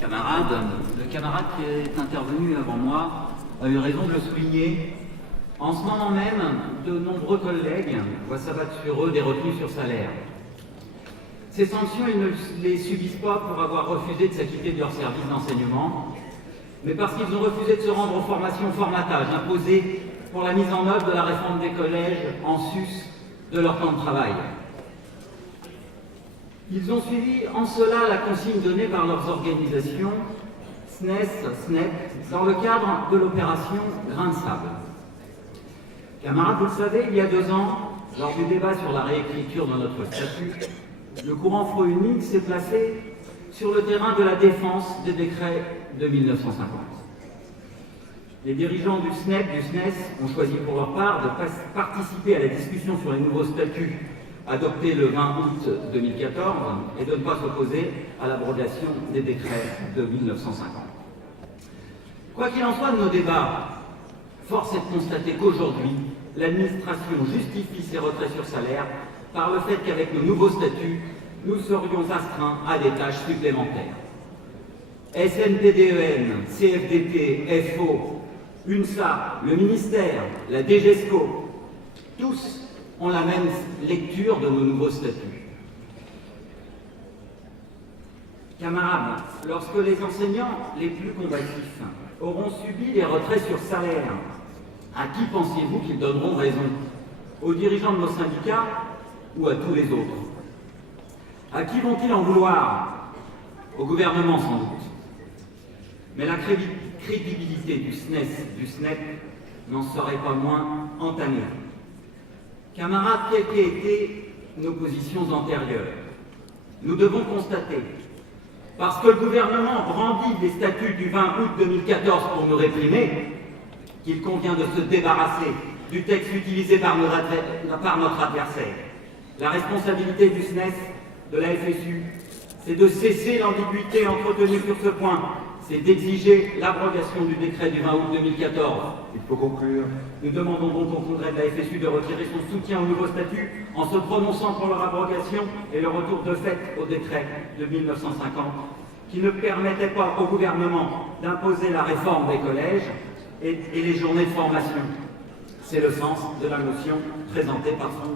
Camarades, le camarade qui est intervenu avant moi a eu raison de le souligner. En ce moment même, de nombreux collègues voient s'abattre sur eux des retenues sur salaire. Ces sanctions, ils ne les subissent pas pour avoir refusé de s'acquitter de leur service d'enseignement, mais parce qu'ils ont refusé de se rendre aux formations formatage imposées pour la mise en œuvre de la réforme des collèges en sus de leur temps de travail. Ils ont suivi en cela la consigne donnée par leurs organisations SNES, SNEP, dans le cadre de l'opération Grain de sable. Camarades, vous le savez, il y a 2 ans, lors du débat sur la réécriture de notre statut, le courant Front-Unique s'est placé sur le terrain de la défense des décrets de 1950. Les dirigeants du SNEP, du SNES ont choisi pour leur part de participer à la discussion sur les nouveaux statuts adoptés le 20 août 2014 et de ne pas s'opposer à l'abrogation des décrets de 1950. Quoi qu'il en soit de nos débats, force est de constater qu'aujourd'hui, l'administration justifie ses retraits sur salaire par le fait qu'avec nos nouveaux statuts, nous serions astreints à des tâches supplémentaires. SNPDEN, CFDT, FO, UNSA, le ministère, la DGESCO, tous ont la même lecture de nos nouveaux statuts. Camarades, lorsque les enseignants les plus combatifs auront subi des retraits sur salaire, à qui pensiez-vous qu'ils donneront raison? Aux dirigeants de nos syndicats ou à tous les autres? À qui vont-ils en vouloir? Au gouvernement sans doute. Mais la crédibilité du SNES, du SNEP, n'en serait pas moins entamée. Camarades, quelles qu'aient été nos positions antérieures, nous devons constater, parce que le gouvernement brandit les statuts du 20 août 2014 pour nous réprimer, qu'il convient de se débarrasser du texte utilisé par notre adversaire. La responsabilité du SNES, de la FSU, c'est de cesser l'ambiguïté entretenue sur ce point, c'est d'exiger l'abrogation du décret du 20 août 2014. Il faut conclure. Nous demandons donc au congrès de la FSU de retirer son soutien au nouveau statut en se prononçant pour leur abrogation et le retour de fait au décret de 1950 qui ne permettait pas au gouvernement d'imposer la réforme des collèges et les journées de formation. C'est le sens de la motion présentée par son